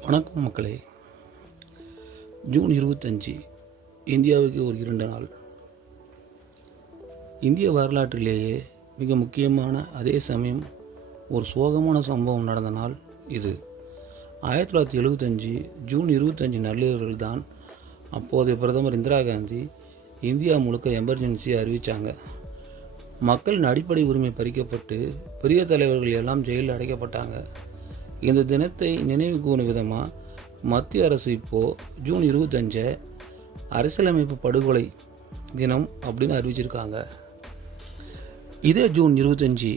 வணக்கம் மக்களே. ஜூன் 25 இந்தியாவுக்கு ஒரு 2 நாள். இந்திய வரலாற்றிலேயே மிக முக்கியமான, அதே சமயம் ஒரு சோகமான சம்பவம் நடந்த நாள் இது. 1975 ஜூன் 25 நள்ளிரவில் தான் அப்போதைய பிரதமர் இந்திரா காந்தி இந்தியா முழுக்க எமர்ஜென்சியை அறிவித்தாங்க. மக்களின் அடிப்படை உரிமை பறிக்கப்பட்டு பெரிய தலைவர்கள் எல்லாம் ஜெயிலில் அடைக்கப்பட்டாங்க. இந்த தினத்தை நினைவு கூறும் விதமாக மத்திய அரசு இப்போது ஜூன் 25 அரசியலமைப்பு படுகொலை தினம் அப்படின்னு அறிவிச்சிருக்காங்க. இதே ஜூன் 25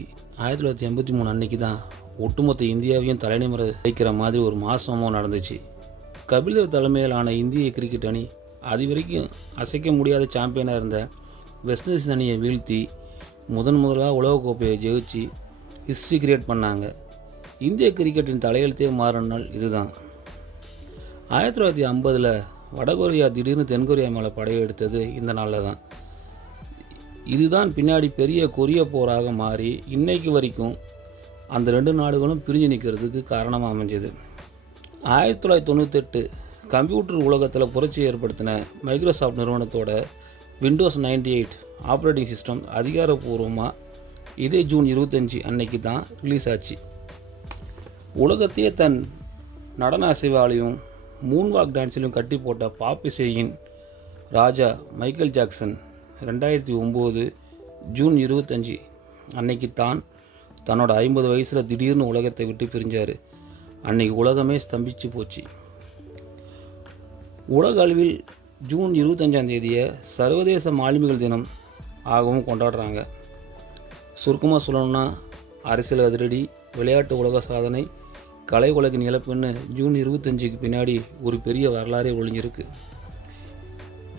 1983 அன்னைக்கு தான் ஒட்டுமொத்த இந்தியாவையும் தலைநிமிர வைக்கிற மாதிரி ஒரு மாசமும் நடந்துச்சு. கபில் தேவ் தலைமையிலான இந்திய கிரிக்கெட் அணி அதுவரைக்கும் அசைக்க முடியாத சாம்பியனாக இருந்த வெஸ்ட் இண்டீஸ் அணியை வீழ்த்தி முதலாக உலகக்கோப்பையை ஜெயிச்சு ஹிஸ்ட்ரி கிரியேட் பண்ணாங்க. இந்திய கிரிக்கெட்டின் தலையெழுத்தே மாறின நாள் இதுதான். 1950 வடகொரியா திடீர்னு தென்கொரியா மேலே படையெடுத்தது இந்த நாளில் தான். இதுதான் பின்னாடி பெரிய கொரிய போராக மாறி இன்னைக்கு வரைக்கும் அந்த 2 நாடுகளும் பிரிஞ்சு நிற்கிறதுக்கு காரணமாக அமைஞ்சது. 1998 கம்ப்யூட்டர் உலகத்தில் புரட்சி ஏற்படுத்தின மைக்ரோசாஃப்ட் நிறுவனத்தோட விண்டோஸ் 98 ஆப்ரேட்டிங் சிஸ்டம் அதிகாரப்பூர்வமாக இதே ஜூன் 25 அன்னைக்கு தான் ரிலீஸ் ஆச்சு. உலகத்தையே தன் நடன அசைவாலையும் மூன்வாக் டான்ஸிலும் கட்டி போட்ட பாப் இசையின் ராஜா மைக்கேல் ஜாக்சன் 2009 ஜூன் 25 அன்னைக்கு தான் தன்னோட 50 வயசில் திடீர்னு உலகத்தை விட்டு பிரிஞ்சார். அன்னைக்கு உலகமே ஸ்தம்பிச்சு போச்சு. உலக அளவில் ஜூன் 25 சர்வதேச மாலுமிகள் தினம் ஆகவும் கொண்டாடுறாங்க. சுருக்கமாக சொல்லணும்னா அரசியல் அதிரடி, விளையாட்டு உலக சாதனை, கலை உலகின் இழப்புன்னு ஜூன் 25க்கு பின்னாடி ஒரு பெரிய வரலாறே ஒளிஞ்சிருக்கு.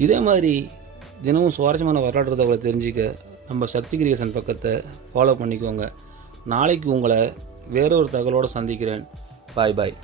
இதே மாதிரி தினமும் சுவாரஸ்யமான வரலாற்று தகவலை தெரிஞ்சுக்க நம்ம சக்தி கிரியேஷன் பக்கத்தை ஃபாலோ பண்ணிக்கோங்க. நாளைக்கு உங்களை வேறொரு தகவலோடு சந்திக்கிறேன். பாய் பாய்.